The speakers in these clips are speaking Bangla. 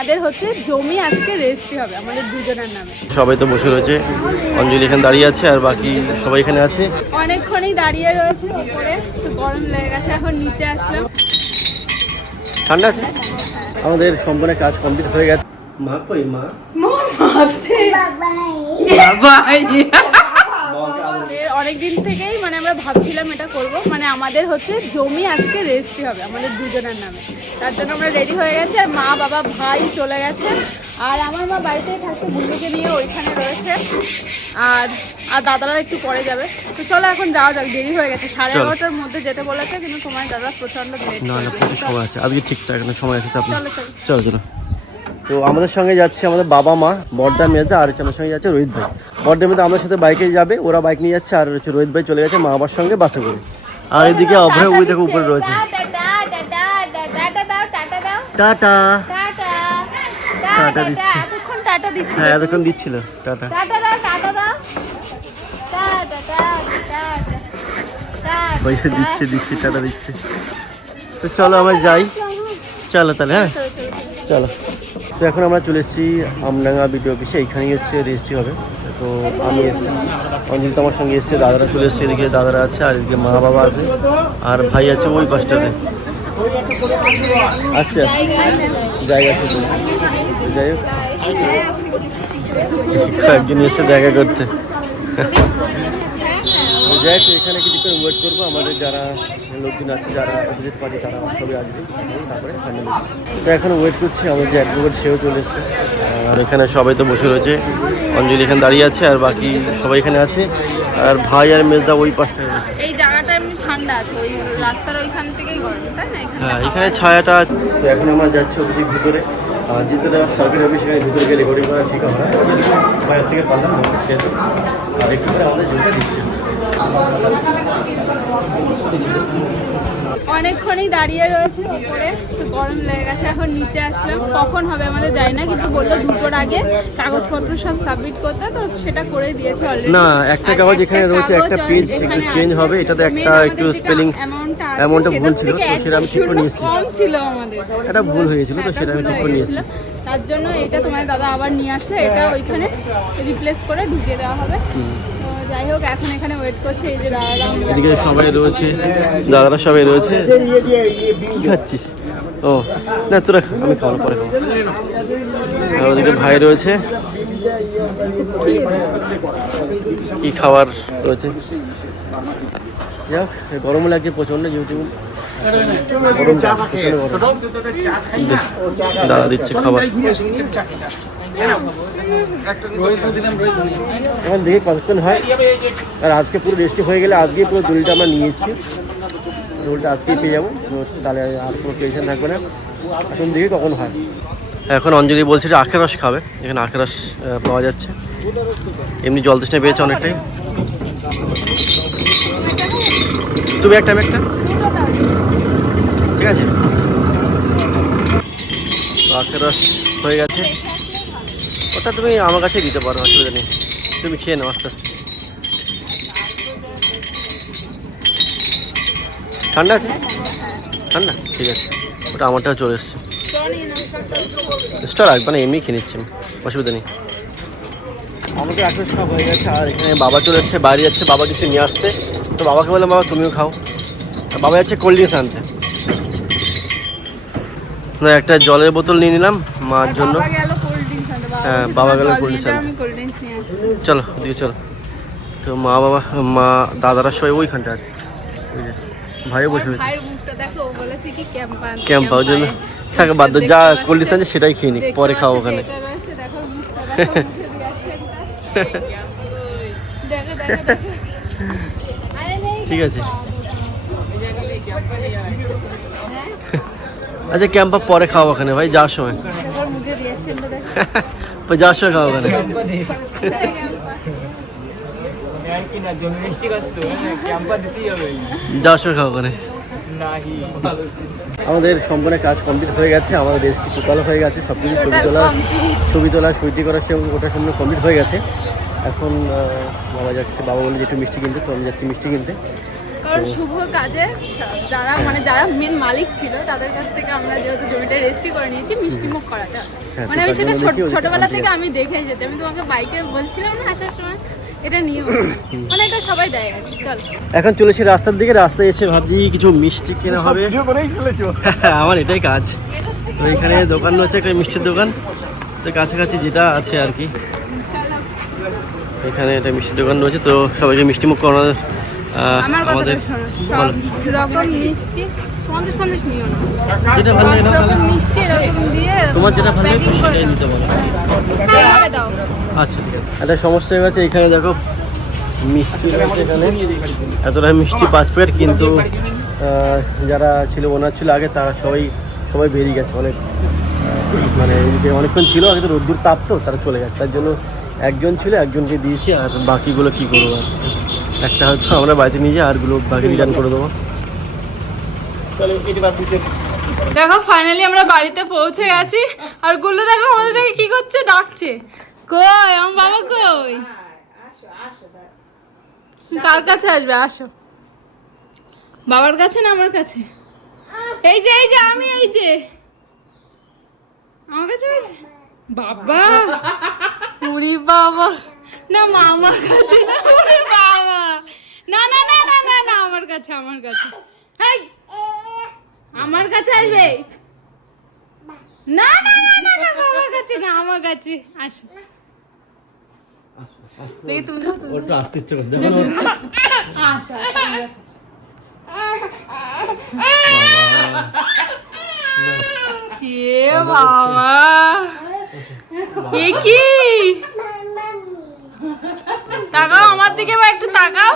আমাদের হচ্ছে জমি আজকে রেজিস্ট্রি হবে আমাদের দুজনের নামে। সবাই তো বসে রয়েছে। অঞ্জলি এখানে দাঁড়িয়ে আছে আর বাকি সবাই এখানে আছে। অনেকক্ষণই দাঁড়িয়ে রয়েছে উপরে তো গরম লেগে গেছে এখন নিচে আসলাম। ঠান্ডা আছে? আমাদের সম্পূর্ণ কাজ কমপ্লিট হয়ে গেছে। মা কই মা? মন ভাবছে অনেক দিন থেকেই মানে আমরা ভাবছিলাম এটা করব। মানে আমাদের হচ্ছে জমি আজকে রেজিস্ট্রি হবে আমাদের দুজনের নামে। তার জন্য আমরা রেডি হয়ে গেছে আর মা বাবা ভাই চলে গেছে। আর আমার মা বাড়িতেই থাকছে বুল্লুকে নিয়ে ওইখানে রয়েছে। আর আর দাদারা একটু পরে যাবে। তো চলো এখন যাওয়া যাক দেরি হয়ে গেছে। সাড়ে এগারোটার মধ্যে যেতে বলেছে কিন্তু তোমার দাদা প্রচণ্ড সময় আছে। আজকে ঠিকঠাক সময় আছে চলো চলো। তো আমাদের সঙ্গে যাচ্ছে আমাদের বাবা মা, বর্দা মেয়েদা আর হচ্ছে আমার সঙ্গে যাচ্ছে রোহিত ভাই। বর্দা মেয়েদা আমাদের সাথে বাইকে যাবে, ওরা বাইক নিয়ে যাচ্ছে আর হচ্ছে রোহিত ভাই চলে গেছে মা বাবার সঙ্গে বাসে করে। আর এদিকে অভয় ওই দেখো উপরে রয়েছে। টাটা। টাটা দিচ্ছে। হ্যাঁ এতক্ষণ দিচ্ছিল। টাটা। দিচ্ছে দিচ্ছে, টাটা দিচ্ছে। তো চলো আমরা যাই। চলো তাহলে হ্যাঁ? চলো। তো এখন আমরা চলে এসেছি আমডাঙ্গা বিডিও অফিসে, এইখানেই হচ্ছে রেজিস্ট্রি হবে। তো আমি এসেছি অঞ্জলি তো আমার সঙ্গে এসেছে দাদারা চলে এসেছে, এদিকে দাদারা আছে, আর এদিকে মা বাবা আছে, আর ভাই আছে ওই পাশটাতে। আচ্ছা জায়গা আছে যাই হোক। কয়েকজন এসে দেখা করতে। যাই হোক, এখানে কিছুক্ষণ ওয়েট করব। আমাদের যারা লোকজন আছে যারা অপোজিট পার্টি তারা সবই আসবে। তারপরে ফাইনাল তো এখন ওয়েট করছি আমাদের যে অ্যাডভোকেট সেও চলে এসছে। আর এখানে সবাই তো বসে রয়েছে। অঞ্জলি এখানে দাঁড়িয়ে আছে আর বাকি সবাই এখানে আছে। আর ভাই আর মেজদা ওই পাশটায় রয়েছে। এই জায়গাটা এমনি ঠান্ডা আছে ওই রাস্তার ওইখান থেকেই গরম তাই না এখানে? হ্যাঁ এখানে ছায়াটা আছে। তো এখন আমরা যাচ্ছি অফিসের ভিতরে। আর যেটা সরকারি অফিস সেখানে ভিতরে গেলে রেকর্ডিং করা ঠিক হবে না। বাইরে থেকে পারলাম আর একটু করে আমাদের জমিটা দিচ্ছে। অনেকক্ষণই দাঁড়িয়ে রয়েছে উপরে তো গরম লেগে গেছে এখন নিচে আসলাম। কখন হবে আমাদের জানি না কিন্তু বলল দুটোর আগে কাগজপত্র সব সাবমিট করতে তো সেটা করে দিয়েছে অলরেডি না, একটা কাগজ এখানে রয়েছে, একটা page একটু change হবে, এটাতে একটা একটু spelling amount টা ভুল ছিল, তো সেটা আমি ঠিক করে নিয়েছি। কম ছিল আমাদের। এটা ভুল হয়েছিল তো সেটা আমি ঠিক করে নিয়েছি। তার জন্য এটা তোমার দাদা আবার নিয়ে আসলো এটা ওইখানে রিপ্লেস করে ঢুকিয়ে দেওয়া হবে। এদিকে সবাই রয়েছে দাদারা সবাই রয়েছে। কি খাচ্ছিস? ও না তোরা আমি খাওয়ার পরে খাব। ওদিকে ভাই রয়েছে। কি খাবার রয়েছে? যাক গরম লাগছে যেহেতু। প্রচণ্ড। দেখ, দাদা দিচ্ছে খাবার। এখন দেখি কতক্ষণ হয়। আর আজকে পুরো রেস্টি হয়ে গেলে আজকে পুরো দড়িটা আমরা নিয়েছি। দড়িটা আজকেই পেয়ে যাব। তাহলে আর কোনো টেনশন থাকবে না। এখন দেখি কখন হয়। এখন অঞ্জলি বলছে যে আখের রস খাবে। এখানে আখের রস পাওয়া যাচ্ছে। এমনি জল তৃষ্ণা পেয়েছে অনেকটাই। তুমি একটা আমি একটা ঠিক আছে। আখের রস হয়ে গেছে। ওটা তুমি আমার কাছে দিতে পারো অসুবিধা নেই। তুমি খেয়ে নাও আস্তে আস্তে। ঠান্ডা আছে? ঠান্ডা? ঠিক আছে। ওটা আমারটাও চলে এসছে। এক্সট্রা রাখবে না এমনি খেয়ে নিচ্ছি অসুবিধা নেই। আমাকে এক খাওয়া হয়ে গেছে আর এখানে বাবা চলে এসছে বাড়ি যাচ্ছে বাবা কিছু নিয়ে আসতে তো বাবাকে বললাম বাবা তুমিও খাও। আর বাবা যাচ্ছে কোল্ড ড্রিঙ্কস আনতে। না একটা জলের বোতল নিয়ে নিলাম মার জন্য বাবা গেল কোল্ড ড্রিঙ্কস আনতে বাবা হ্যাঁ, বাবা গেল জল cold দিয়ে drinks যাও, আনতে।" আমি কোল্ড ড্রিঙ্কস চলো ওদিকে চলো। তো মা বাবা মা দাদারা সবাই ওইখানটা আছে। ওই ভাইও বসে ক্যাম্পা পাওয়ার জন্য। থাকা বাধ্য যা। কোল্ড ড্রিঙ্কস আছে সেটাই খেয়ে দেখতে পরে খাও ওখানে। ঠিক আছে। আচ্ছা ক্যাম্প পরে খাও ওখানে ভাই যাওয়ার সময়। 50 টাকা ওখানে আমাদের সম্পূর্ণ কাজ কমপ্লিট হয়ে গেছে, আমাদের দেশ তোলা হয়ে গেছে, সব কিছু ছবি তোলা ছবি তোলা সুইটি করা, সে ওটা সম্পূর্ণ কমপ্লিট হয়ে গেছে। এখন বাবা যাচ্ছে, বাবা বলে যে একটু মিষ্টি কিনতে, তো আমি যাচ্ছি মিষ্টি কিনতে। কারণ শুভ কাজে যারা মানে যারা মেন মালিক ছিল তাদের কাছ থেকে আমরা যেহেতু জমিটা রেজিস্ট্রি করে নিয়েছি মিষ্টি মুখ করাতে হ্যাঁ, মানে আমি সেটা ছোটবেলা থেকে থেকে- আমি দেখে এসেছি। আমি তোমাকে বাইকে বলছিলাম না আসার সময় এটা মানে এটা সবাই দেয় চল। এখন চলেছি রাস্তার দিকে রাস্তায় এসে ভাবছি কিছু মিষ্টি কেনা হবে। আমার এটাই কাজ। তো এখানে দোকান রয়েছে একটা মিষ্টির দোকান। তো কাছাকাছি যেটা আছে আর কি। এখানে একটা মিষ্টির দোকান রয়েছে তো সবাইকে মিষ্টি মুখ করানো আমাদের কথাটা শোনো সব রকম মিষ্টি পঞ্চাশ পঞ্চাশ নিও না। যেটা ভালো লাগে না সব তাহলে রকম মিষ্টি এরকম দিয়ে তোমার যেটা ভালো লাগে সেটাই নিতে পারো। আচ্ছা ঠিক আছে। একটা সমস্যা হয়ে গেছে এখানে দেখো মিষ্টি রয়েছে এখানে। এতটা মিষ্টি পাঁচ প্যাকেট কিন্তু যারা ছিল ওনার ছিল আগে তারা সবাই সবাই বেরিয়ে গেছে। অনেক মানে অনেকক্ষণ ছিল আগে তো রোদ্দুর তাপ তো তারা চলে গেছে। তার জন্য একজন ছিল একজনকে দিয়েছি আর বাকিগুলো কি করব? আর একটা হচ্ছে আমরা বাড়িতে নিয়ে যাই আরগুলো বাকি রিটার্ন করে দেবো। দেখো ফাইনালি আমরা বাড়িতে পৌঁছে গেছি। আরগুলো দেখো আমাদের দেখে কি করছে? ডাকছে। কই আমার বাবা কই? তুমি কার কাছে আসবে? আসো। বাবার কাছে না আমার কাছে? এই যে এই যে আমি এই যে। আমার কাছে? বাবা! উড়ি বাবা! না মামার কাছে না। বাবা। না না না না না না আমার কাছে আমার কাছে। হেই! আমার কাছে আসবে? না না না না না বাবার কাছে না আমার কাছে। আসো। দেখি তুমি তুমি ওটা আসতে ইচ্ছে করছে। দেখো। না, আসো আসো, আমার কাছে। এ বাবা। এ কি? তাকাও আমার দিকে এবার একটু তাকাও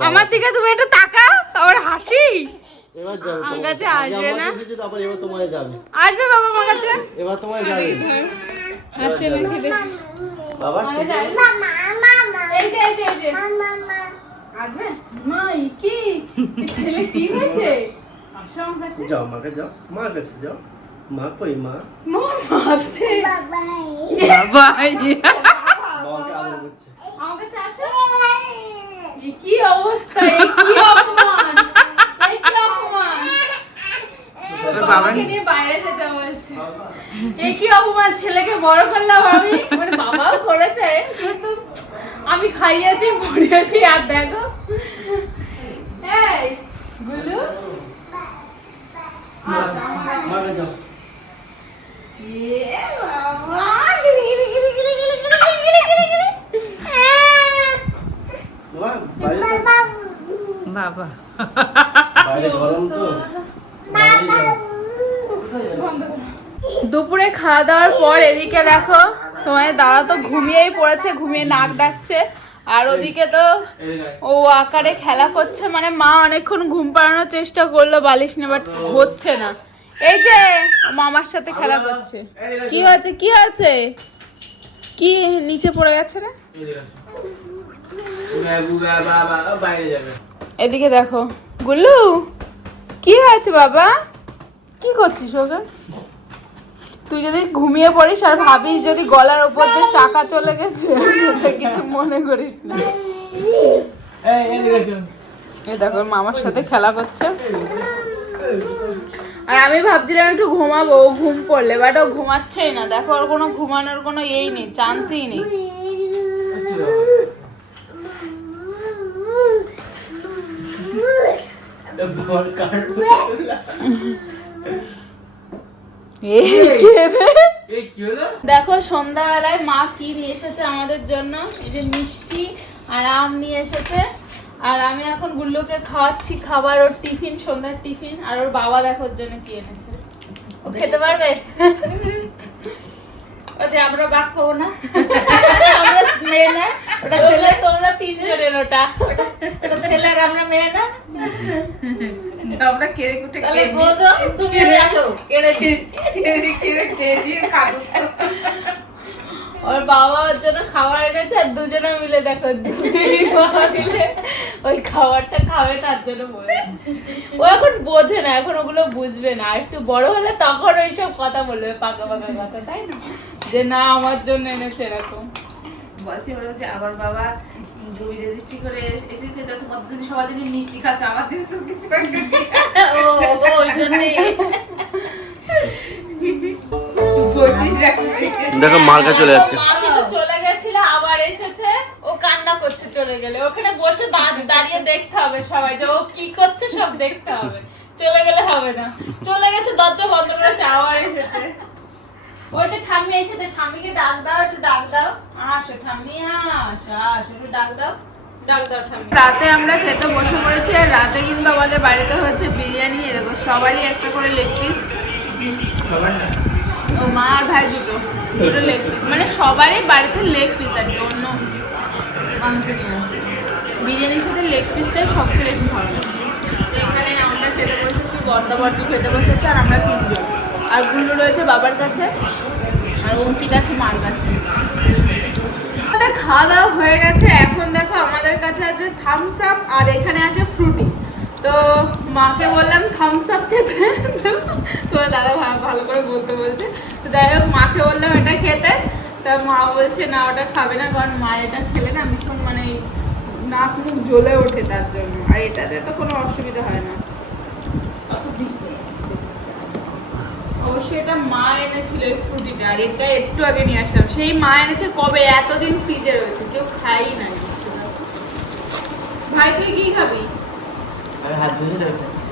আমার দিকে তুমি একটু তাকাও আবার হাসি আমার তোমার কাছে আসবে আমার না? কাছে যেত, আবার এবার তোমায় যাবে আসবে বাবা আমার কাছে এবার তোমায় যাবে আসে নাকি দেখ বাবা। এই যে, এই যে, এই যে। আসবে? মা, কি? ছেলে কি হয়েছে? আসো আমার কাছে। যাও মাকে যাও মার কাছে যাও মা কই মা মা মারছে। বাবা, বাবাকে আদর করছে আমার কাছে এ কি অবস্থা এ কি অপমান এ কি অপমান বাবাকে নিয়ে বাইরে যেতে বলছে এ কি অপমান ছেলেকে বড় করলাম আমি মানে বাবাও করেছে কিন্তু আমি খাইয়েছি পড়িয়েছি আর দেখো এই গুলু যাও এ বাবা। দুপুরে খাওয়া দাওয়ার পর এদিকে দেখো তোমার দাদা তো ঘুমিয়েই পড়েছে ঘুমিয়ে নাক ডাকছে। আর ওদিকে তো ও আকারে খেলা করছে মানে মা অনেকক্ষণ ঘুম পাড়ানোর চেষ্টা করল বালিশ নিয়ে বাট হচ্ছে না। এই যে মামার সাথে খেলা করছে। কি হয়েছে কি হয়েছে? কি নিচে পড়ে গেছে রে? বাইরে যাবে। এদিকে দেখো। গুল্লু কি হয়েছে বাবা? কি করছিস ওকে? তুই যদি ঘুমিয়ে পড়িস আর ভাবিস যদি গলার উপর দিয়ে চাকা চলে গেছে কিছু মনে করিস না। এই দেখো মামার সাথে খেলা করছে। আর আমি ভাবছিলাম একটু ঘুমাবো ঘুম পড়লে বাট ও ঘুমাচ্ছেই না। দেখো ওর কোনো ঘুমানোর কোনো ইয়েই নেই চান্সই নেই বল কার এই কে রে? এই কি হলো দেখো সন্ধ্যাবেলায় মা কি নিয়ে এসেছে আমাদের জন্য? এই যে মিষ্টি আর আম নিয়ে এসেছে। আর আমি এখন গুল্লুকে খাওয়াচ্ছি খাবার ওর টিফিন সন্ধ্যার টিফিন আর ওর বাবা দেখো ওর জন্য কি এনেছে। ও খেতে পারবে? ওতে আমরা বাদ পাবো না? আমরা মেয়ে না ওটা ছেলে। তোমরা তিনজনের ওটা। ওটা ছেলে আর আমরা মেয়ে না? আমরা কেড়ে কুটে তাহলে বোঝো তুমি রাখো। কেড়ে কেড়ে কেড়ে খেয়ে দিয়ে খাব। ওর বাবা ওর জন্য খাবার এনেছে আর দুজনে মিলে দেখো মিলে ওই খাবারটা খাবে তার জন্য বলেছে। ও এখন বোঝে না এখন ওগুলো বুঝবে না। একটু বড় হলে তখন ওইসব কথা বলবে পাকা পাকা কথা তাই না? যে না আমার জন্য এনেছে এরকম। বলছে ওরা যে আবার বাবা জমি রেজিস্ট্রি করে এসেছে তা তোমার দিন সবার দিন মিষ্টি খাচ্ছে আমার দিন তো কিছু একটা ও ও, ওই জন্যই। দেখো মার কাছে চলে যাচ্ছে। চলে গেছিল আবার এসেছে। ও কান্না করছে চলে গেলে। ওখানে বসে দাঁড়িয়ে দেখতে হবে সবাই যে ও কি করছে সব দেখতে হবে। চলে গেলে হবে না। চলে গেছে দরজা বন্ধ করেছে আবার এসেছে। ওই যে ঠাম্মি এসেছে ঠাম্মিকে ডাক দাও একটু ডাক দাও। আসো ঠাম্মি আসো আসো একটু ডাক দাও। ডাক দাও রাতে আমরা খেতে বসে পড়েছি আর রাতে কিন্তু আমাদের বাড়িতে হচ্ছে বিরিয়ানি। দেখো সবারই একটা করে লেগ পিস ও মা আর ভাই দুটো। দুটো লেগ পিস মানে সবারই বাড়িতে লেগ পিস আর কি অন্য বিরিয়ানির সাথে লেগ পিসটাই সবচেয়ে বেশি ভালো লাগে। তো এখানে আমরা খেতে বসেছি বর্দা বর্দি খেতে বসেছি আর আমরা তিনজন। আর গুল্লু রয়েছে বাবার কাছে, আর অঙ্কিত আছে মার কাছে। আমাদের খাওয়া দাওয়া হয়ে গেছে, এখন দেখো আমাদের কাছে আছে থামস আপ আর এখানে আছে ফ্রুটি তো মাকে বললাম থামস আপ খেতে। তো দাদা ভালো করে বলতে বলছে। তো যাই হোক, মাকে বললাম এটা খেতে। তা মা বলছে, না, ওটা খাবে না, কারণ মা এটা খেলে না ভীষণ মানে নাক মুখ জ্বলে ওঠে তার জন্য। আর এটাতে তো কোনো অসুবিধা হয় না। অবশ্যই এটা মা এনেছিল এই ফ্রুটিটা আর এটা একটু আগে নিয়ে আসলাম। সেই মা এনেছে কবে? এতদিন ফ্রিজে রয়েছে কেউ খাই না কিছু। ভাই তুই কি খাবি? আমি হাত ধুয়ে খাচ্ছি।